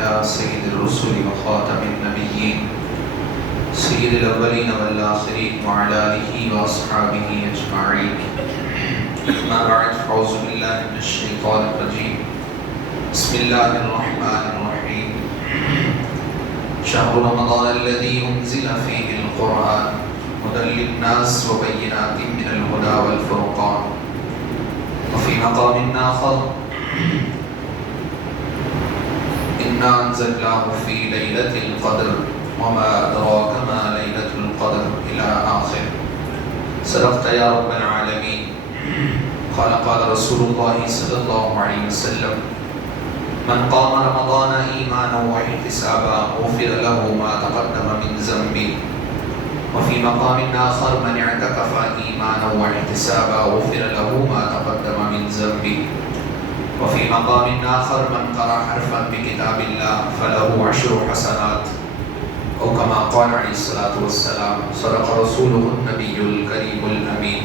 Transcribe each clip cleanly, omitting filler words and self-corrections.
على سيد الرسل وخاتم النبيين سيد الأولين والآخرين وعلى آله وأصحابه أجمعين. أما بعد فأعوذ بالله من الشيطان الرجيم. بسم الله الرحمن الرحيم. شهر رمضان الذي أنزل فيه القرآن هدى للناس وبينات من الهدى والفرقان. وفي مقام آخر إنا أنزلناه في ليلة القدر وما أدراك ما ليلة القدر إلى آخر. صدقت يا رب العالمين. قال رسول الله صلى الله عليه وسلم: من قام رمضان إيمانا واحتسابا غفر له ما تقدم من ذنبه. وفي مقام آخر: من اعتكف إيمانا واحتسابا غفر له ما تقدم من ذنبه. وفي مقام آخر: من قرأ حرفا بكتاب الله فله 10 حسنات، أو كما قال عليه الصلاة والسلام. صدق رسوله النبي الكريم الأمين.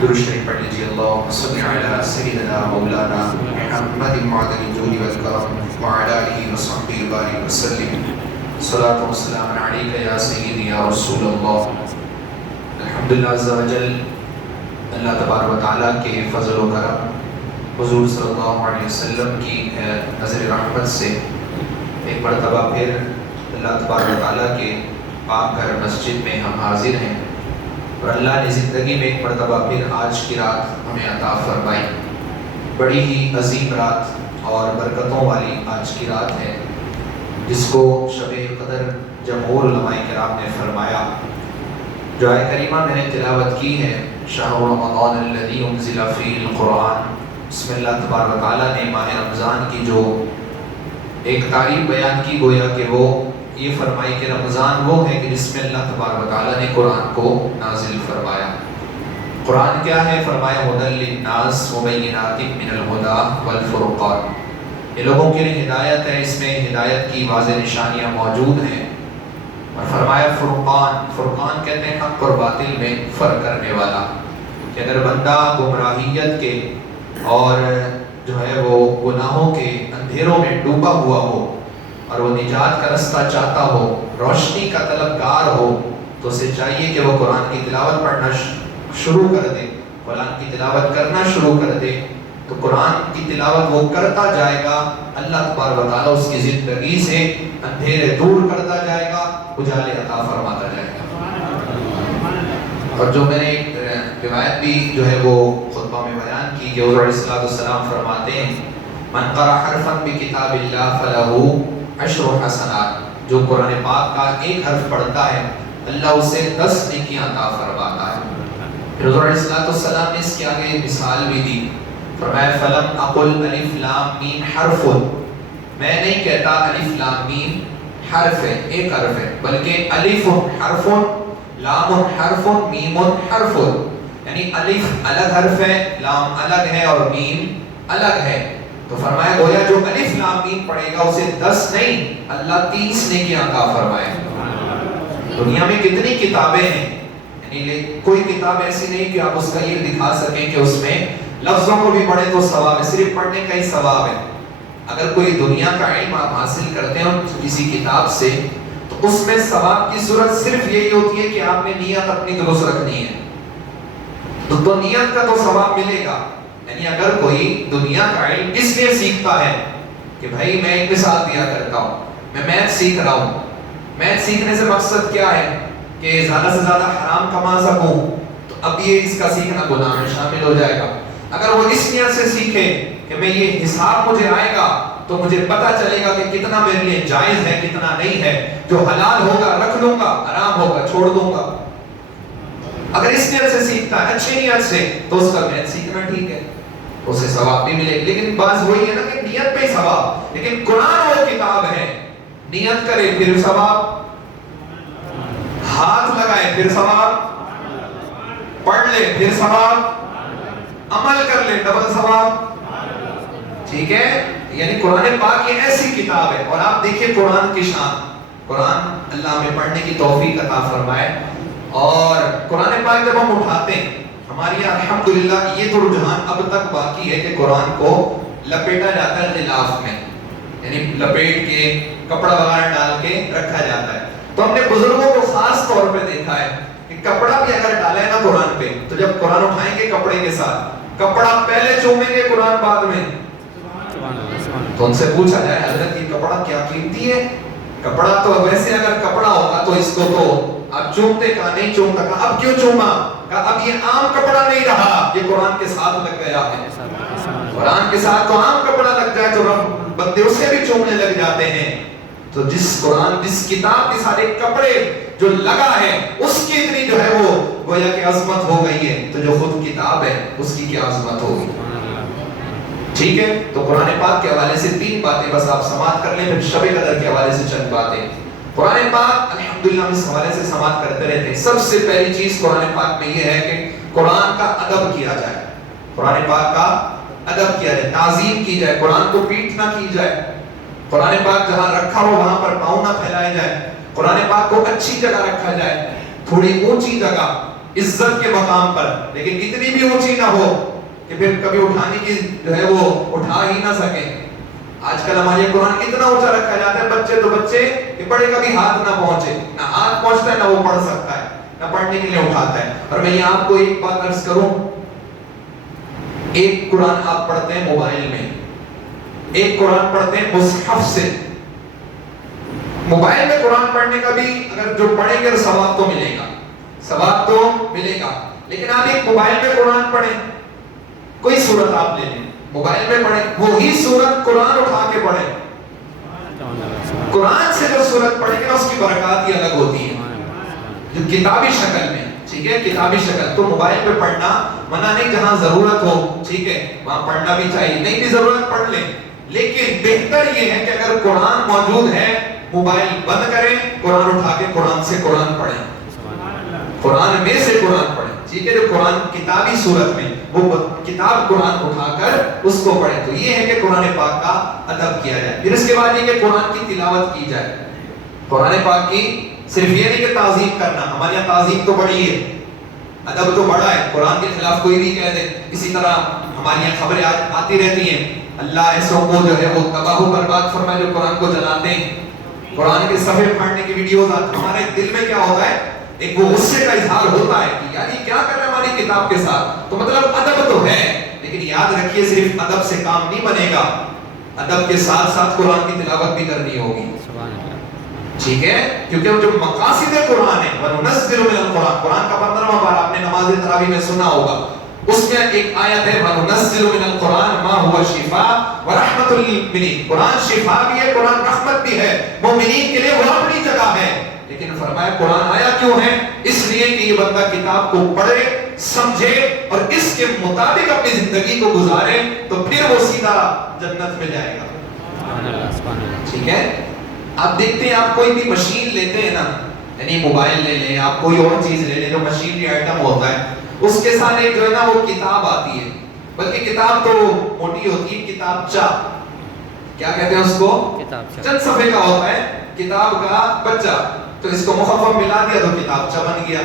درود شریف پڑھ لیجیے. اللهم صل على سيدنا مولانا محمد معدن الجود والكرم وعلى آله وصحبه وبارك وسلم. صلاة والسلام عليك يا سيدي يا رسول الله. الحمدللہ عز وجل اللہ تبارک و تعالیٰ کے فضل و کرم حضور صلی اللہ علیہ وسلم کی نظر رحمت سے ایک مرتبہ پھر اللہ تبارک و تعالیٰ کے پاک گھر مسجد میں ہم حاضر ہیں، اور اللہ نے زندگی میں ایک مرتبہ پھر آج کی رات ہمیں عطا فرمائی. بڑی ہی عظیم رات اور برکتوں والی آج کی رات ہے، جس کو شب قدر جمہور علماء کرام نے فرمایا. جو آیت کریمہ میں نے تلاوت کی ہے، شہر رمضان الذی انزل فیہ القرآن، اس میں اللہ تبارک و تعالیٰ نے ماہ رمضان کی جو ایک تعریف بیان کی، گویا کہ وہ یہ فرمائی کہ رمضان وہ ہے کہ جس میں اللہ تبارک و تعالیٰ نے قرآن کو نازل فرمایا. قرآن کیا ہے؟ فرمایا ھدی للناس وبینات من الھدی والفرقان. یہ لوگوں کے لیے ہدایت ہے، اس میں ہدایت کی واضح نشانیاں موجود ہیں. اور فرمایا فرقان. فرقان کہتے ہیں حق اور باطل میں فرق کرنے والا، کہ اگر بندہ گمراہیت کے اور جو ہے وہ گناہوں کے اندھیروں میں ڈوبا ہوا ہو اور وہ نجات کا رستہ چاہتا ہو، روشنی کا طلبگار ہو، تو اسے چاہیے کہ وہ قرآن کی تلاوت پڑھنا شروع کر دے، قرآن کی تلاوت کرنا شروع کر دے. تو قرآن کی تلاوت وہ کرتا جائے گا، اللہ تبارک و تعالیٰ اس کی زندگی سے اندھیرے دور کرتا جائے گا، اجالے عطا فرماتا جائے گا. اور جو میں نے ایک روایت بھی جو ہے وہ خطبہ میں بیان کی کہ حضور علیہ السلام فرماتے ہیں: من قرأ حرفا بکتاب اللہ فلہ 10 حسنات. جو قرآن پاک کا ایک حرف پڑھتا ہے، اللہ اسے 10 نیکیاں عطا فرماتا ہے. پھر حضور علیہ السلام نے اس کے آگے ایک مثال بھی دی. فرمایا: فلم اقل الف لام میم حرف. میں نہیں کہتا الف لام میم حرف ہے، ایک حرف ہے، بلکہ الف حرف، لام حرف، میم حرف. یعنی الف الگ حرف ہے، لام الگ ہے اور میم الگ ہے. تو فرمایا گویا جو الف لام میم پڑھے گا اسے 10 نہیں، اللہ 30 نیکیاں عطا فرمائے. دنیا میں کتنی کتابیں ہیں، یعنی کوئی کتاب ایسی نہیں کہ آپ اس کا یہ دکھا سکیں کہ اس میں لفظوں کو بھی پڑھیں تو ثواب ہے، صرف پڑھنے کا ہی ثواب ہے. اگر کوئی دنیا کا علم آپ حاصل کرتے ہیں کسی کتاب سے، تو اس میں ثواب کی صورت صرف یہی ہوتی ہے کہ آپ نے نیت اپنی درست رکھنی ہے، تو نیت کا تو ثواب ملے گا. یعنی اگر کوئی دنیا کا علم اس لیے سیکھتا ہے کہ بھائی میں ایک مثال دیا کرتا ہوں، میں میتھ سیکھ رہا ہوں، میتھ سیکھنے سے مقصد کیا ہے کہ زیادہ سے زیادہ حرام کما سکوں، تو اب یہ اس کا سیکھنا گناہ میں شامل ہو جائے گا. اگر وہ اس نیت سے سیکھے کہ میں یہ حساب مجھے آئے گا تو مجھے پتا چلے گا کہ کتنا میرے لیے جائز ہے کتنا نہیں ہے، جو حلال ہوگا رکھ لوں گا، حرام ہوگا چھوڑ دوں گا. اگر اس نیت سے سیکھتا ہے اچھی نیت سے، تو اس کا میتھ سیکھنا ٹھیک ہے، اسے ثواب بھی ملے. لیکن بات وہی ہے نا کہ نیت پہ ثواب. لیکن قرآن وہ کتاب ہے، نیت کرے پھر ثواب، ہاتھ لگائے پھر ثواب، پڑھ لے پھر ثواب، عمل کر لے ڈبل ثواب. ٹھیک ہے؟ یعنی قرآن پاک یہ ایسی کتاب ہے. اور آپ دیکھیے قرآن کی شان، قرآن اللہ ہمیں پڑھنے کی توفیق عطا فرمائے. اور قرآن پاک جب ہم اٹھاتے ہیں، ہماری یہاں الحمدللہ یہ تو رجحان اب تک باقی ہے کہ قرآن کو لپیٹا جاتا ہے غلاف میں. یعنی لپیٹ کے کپڑا وغیرہ ڈال کے رکھا جاتا ہے. تو ہم نے بزرگوں کو خاص طور پہ دیکھا ہے کہ کپڑا بھی اگر ڈالے نا قرآن پہ تو جب قرآن اٹھائیں گے کپڑے کے ساتھ, کپڑا پہلے چومیں گے قرآن بعد میں. تو ان سے پوچھا جائے حضرت یہ کپڑا کیا قیمتی ہے؟ کپڑا تو ویسے اگر کپڑا ہوگا تو اس کو تو اب چومتے کہا نہیں چومتا, کہا اب کیوں چوما؟ کہا اب یہ عام کپڑا نہیں رہا, یہ قرآن کے ساتھ لگ گیا ہے. قرآن کے ساتھ تو عام کپڑا لگ جائے تو رب بندے اسے بھی چومنے لگ جاتے ہیں. تو جس قرآن جس کتاب کے سارے کپڑے جو لگا ہے اس کی اتنی جو ہے وہ گویا کہ عظمت ہو گئی ہے, تو جو خود کتاب ہے اس کی کیا عظمت ہوگی. ٹھیک ہے, تو قرآن پاک کے حوالے سے 3 باتیں بس آپ سماعت کر لیں, پھر شب قدر کے حوالے سے چند باتیں. قرآن پاک الحمدللہ ہم اس حوالے سے سماعت کرتے رہتے ہیں. سب سے پہلی چیز قرآن پاک میں یہ ہے کہ قرآن کا ادب کیا جائے, قرآن پاک کا ادب کیا جائے, تعظیم کی جائے, قرآن کو پیٹ نہ کی جائے. قرآن پاک جہاں رکھا ہو وہاں پر پاؤں نہ پھیلائے جائے. قرآن پاک کو اچھی جگہ رکھا جائے, تھوڑی اونچی جگہ, عزت کے مقام پر, لیکن اتنی بھی اونچی نہ ہو کہ پھر کبھی اٹھانے کی جو ہے وہ اٹھا ہی نہ سکیں. آج کل ہمارے قرآن اتنا اونچا رکھا جاتا ہے, بچے تو بچے کہ بڑے کبھی ہاتھ نہ پہنچے, نہ ہاتھ پہنچتا ہے نہ وہ پڑھ سکتا ہے, نہ پڑھنے کے لیے اٹھاتا ہے. اور میں یہ آپ کو ایک بات عرض کروں, ایک قرآن آپ پڑھتے ہیں موبائل میں, ایک قرآن پڑھتے ہیں مصحف سے. موبائل میں قرآن پڑھنے کا بھی اگر جو پڑھیں گے تو ثواب تو ملے گا, ثواب تو ملے گا, لیکن آپ ایک موبائل میں قرآن پڑھیں, کوئی سورت آپ لے لیں موبائل میں پڑھیں, وہی سورت قرآن اٹھا کے پڑھیں. قرآن سے جو سورت پڑھیں گے نا اس کی برکات ہی الگ ہوتی ہے, جو کتابی شکل میں. ٹھیک ہے, کتابی شکل تو موبائل پہ پڑھنا منع نہیں, جہاں ضرورت ہو ٹھیک ہے وہاں پڑھنا بھی چاہیے, نہیں بھی ضرورت پڑھ لیں. لیکن بہتر یہ ہے کہ اگر قرآن موجود ہے موبائل بند کریں, قرآن اٹھا کے قرآن سے قرآن پڑھیں, قرآن میں سے قرآن پڑھیں. ٹھیک ہے, جو قرآن کتابی صورت میں وہ کتاب قرآن اٹھا کر اس کو پڑھیں. تو یہ ہے کہ قرآن پاک کا ادب کیا جائے. پھر اس کے بعد یہ کہ قرآن کی تلاوت کی جائے. قرآن پاک کی صرف یہ نہیں کہ تعظیم کرنا, ہمارے یہاں تعظیم تو بڑی ہے, ادب تو بڑا ہے, قرآن کے خلاف کوئی بھی کہہ دے. اسی طرح ہمارے یہاں خبریں آتی رہتی ہیں, اللہ ایسوں کو جو ہے وہ تباہ و برباد فرمائے جو قرآن کو جلاتے ہیں. قرآن کے صفحے پھاڑنے کی ویڈیوز آتی, ہمارے دل میں کیا ہوتا ہے, ایک وہ غصے کا اظہار ہوتا ہے کہ یار یہ کیا کر رہے ہیں ہماری کتاب کے ساتھ. تو مطلب ادب تو ہے, لیکن یاد رکھیے صرف ادب سے کام نہیں بنے گا, ادب کے ساتھ ساتھ قرآن کی تلاوت بھی کرنی ہوگی. ٹھیک ہے, کیونکہ جو مقاصد قرآن ہے وَنُنَزِّلُ مِنَ الْقُرْآنِ, قرآن کا 15واں پارہ آپ نے نماز تراویح میں سنا ہوگا, اس میں ایک آیت ہے وَنُنَزِّلُ مِنَ الْقُرْآنِ مَا هُوَ شِفَاءٌ وَرَحْمَةٌ لِّلْمُؤْمِنِينَ. قرآن شفا بھی ہے, قرآن رحمت بھی ہے, مومنین کے لیے وہ اپنی جگہ ہے. لیکن فرمایا قرآن آیا کیوں ہے؟ اس لیے کہ یہ بندہ کتاب کو پڑھے, سمجھے اور اس کے مطابق اپنی زندگی کو گزارے, تو پھر وہ سیدھا جنت میں جائے گا. ٹھیک ہے, آپ دیکھتے ہیں آپ کوئی بھی مشین لیتے ہیں نا, یعنی موبائل لے لیں, آپ کوئی اور چیز لے لیں جو مشینری آئٹم ہوتا ہے, اس کے ساتھ ایک جو ہے نا وہ کتاب آتی ہے, بلکہ کتاب تو موٹی ہوتی ہے, کتابچہ کیا کہتے ہیں اس کو, چند صفحے کا ہوتا ہے, کتاب کا بچہ. تو اس کو مخفف ملا دیا تو کتابچہ بن گیا.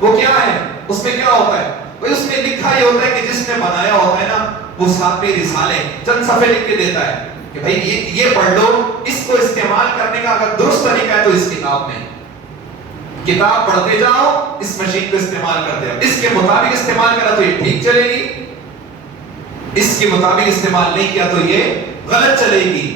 وہ کیا ہے, اس میں کیا ہوتا ہے بھئی, اس میں لکھا یہ ہوتا ہے کہ جس نے بنایا ہوتا ہے نا وہ ساتھ میں رسالے چند صفحے لکھ کے دیتا ہے کہ بھئی یہ پڑھ لو, اس کو استعمال کرنے کا اگر درست طریقہ ہے تو اس کتاب میں, کتاب پڑھتے جاؤ, اس مشین کو استعمال کرتے جاؤ, اس کے مطابق استعمال کرا تو یہ ٹھیک چلے گی, اس کے مطابق استعمال نہیں کیا تو یہ غلط چلے گی.